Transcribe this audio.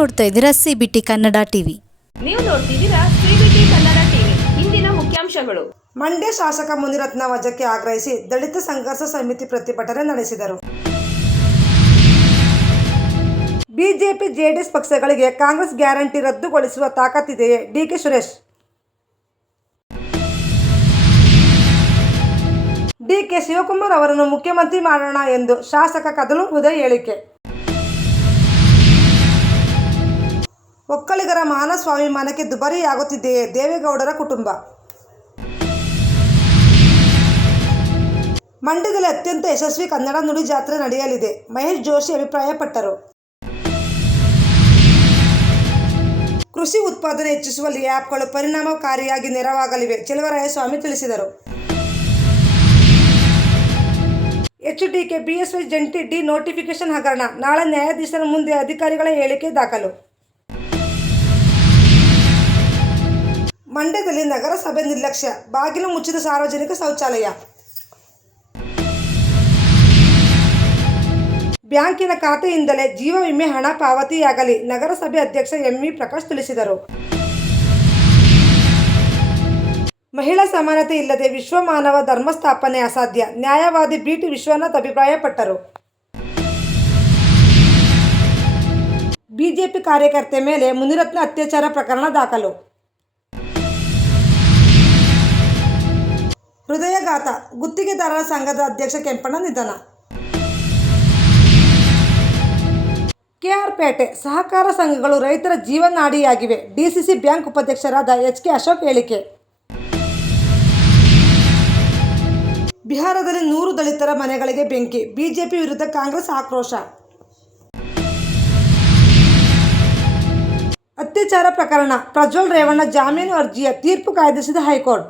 ನೋಡ್ತಾ ಇದ್ದೀರಾ CBT Kannada TV. ನೀವು ನೋಡ್ತಿದ್ದೀರಾ ಸಿಬಿಟಿ ಕನ್ನಡ ಟಿವಿ. ಇಂದಿನ ಮುಖ್ಯಾಂಶಗಳು. ಮಂಡ್ಯ ಶಾಸಕ ಮುನಿರತ್ನ ವಜಾಕ್ಕೆ ಆಗ್ರಹಿಸಿ ದಲಿತ ಸಂಘರ್ಷ ಸಮಿತಿ ಪ್ರತಿಭಟನೆ ನಡೆಸಿದರು. ಬಿಜೆಪಿ ಜೆಡಿಎಸ್ ಪಕ್ಷಗಳಿಗೆ ಕಾಂಗ್ರೆಸ್ ಗ್ಯಾರಂಟಿ ರದ್ದುಗೊಳಿಸುವ ತಾಕತ್ತಿದೆಯೇ? ಡಿಕೆ ಸುರೇಶ್. ಡಿಕೆ ಶಿವಕುಮಾರ್ ಅವರನ್ನು ಮುಖ್ಯಮಂತ್ರಿ ಮಾಡೋಣ ಎಂದು ಶಾಸಕ ಕದಲು ಉದಯ್ ಹೇಳಿಕೆ. ಒಕ್ಕಲಿಗರ ಮಾನಸ್ವಾಭಿಮಾನಕ್ಕೆ ದುಬಾರಿಯಾಗುತ್ತಿದೆಯೇ? ದೇವೇಗೌಡರ ಕುಟುಂಬ. ಮಂಡ್ಯದಲ್ಲಿ ಅತ್ಯಂತ ಯಶಸ್ವಿ ಕನ್ನಡ ನುಡಿ ಜಾತ್ರೆ ನಡೆಯಲಿದೆ, ಮಹೇಶ್ ಜೋಶಿ ಅಭಿಪ್ರಾಯಪಟ್ಟರು. ಕೃಷಿ ಉತ್ಪಾದನೆ ಹೆಚ್ಚಿಸುವಲ್ಲಿ ಆ್ಯಪ್ಗಳು ಪರಿಣಾಮಕಾರಿಯಾಗಿ ನೆರವಾಗಲಿವೆ, ಚೆಲುವರಾಯಸ್ವಾಮಿ ತಿಳಿಸಿದರು. ಎಚ್ಡಿಕೆ ಬಿಎಸ್ವೈ ಜಂಟಿ ಡಿ ನೋಟಿಫಿಕೇಶನ್ ಹಗರಣ, ನಾಳೆ ನ್ಯಾಯಾಧೀಶರ ಮುಂದೆ ಅಧಿಕಾರಿಗಳ ಹೇಳಿಕೆ ದಾಖಲು. ಮಂಡ್ಯದಲ್ಲಿ ನಗರಸಭೆ ನಿರ್ಲಕ್ಷ್ಯ, ಬಾಗಿಲು ಮುಚ್ಚಿದ ಸಾರ್ವಜನಿಕ ಶೌಚಾಲಯ. ಬ್ಯಾಂಕಿನ ಖಾತೆಯಿಂದಲೇ ಜೀವ ವಿಮೆ ಹಣ ಪಾವತಿಯಾಗಲಿ, ನಗರಸಭೆ ಅಧ್ಯಕ್ಷ ಎಂವಿ ಪ್ರಕಾಶ್ ತಿಳಿಸಿದರು. ಮಹಿಳಾ ಸಮಾನತೆ ಇಲ್ಲದೆ ವಿಶ್ವ ಮಾನವ ಧರ್ಮ ಸ್ಥಾಪನೆ ಅಸಾಧ್ಯ, ನ್ಯಾಯವಾದಿ ಬಿಟಿ ವಿಶ್ವನಾಥ್ ಅಭಿಪ್ರಾಯಪಟ್ಟರು. ಬಿಜೆಪಿ ಕಾರ್ಯಕರ್ತೆ ಮೇಲೆ ಮುನಿರತ್ನ ಅತ್ಯಾಚಾರ ಪ್ರಕರಣ ದಾಖಲು. ಹೃದಯಘಾತ, ಗುತ್ತಿಗೆದಾರರ ಸಂಘದ ಅಧ್ಯಕ್ಷ ಕೆಂಪಣ್ಣ ನಿಧನ. ಕೆಆರ್ಪೇಟೆ ಸಹಕಾರ ಸಂಘಗಳು ರೈತರ ಜೀವನಾಡಿಯಾಗಿವೆ, ಡಿಸಿಸಿ ಬ್ಯಾಂಕ್ ಉಪಾಧ್ಯಕ್ಷರಾದ ಎಚ್ಕೆ ಅಶೋಕ್ ಹೇಳಿಕೆ. ಬಿಹಾರದಲ್ಲಿ 100 ದಲಿತರ ಮನೆಗಳಿಗೆ ಬೆಂಕಿ, ಬಿಜೆಪಿ ವಿರುದ್ಧ ಕಾಂಗ್ರೆಸ್ ಆಕ್ರೋಶ. ಅತ್ಯಾಚಾರ ಪ್ರಕರಣ ಪ್ರಜ್ವಲ್ ರೇವಣ್ಣ ಜಾಮೀನು ಅರ್ಜಿಯ ತೀರ್ಪು ಕಾಯ್ದಿರಿಸಿದ ಹೈಕೋರ್ಟ್.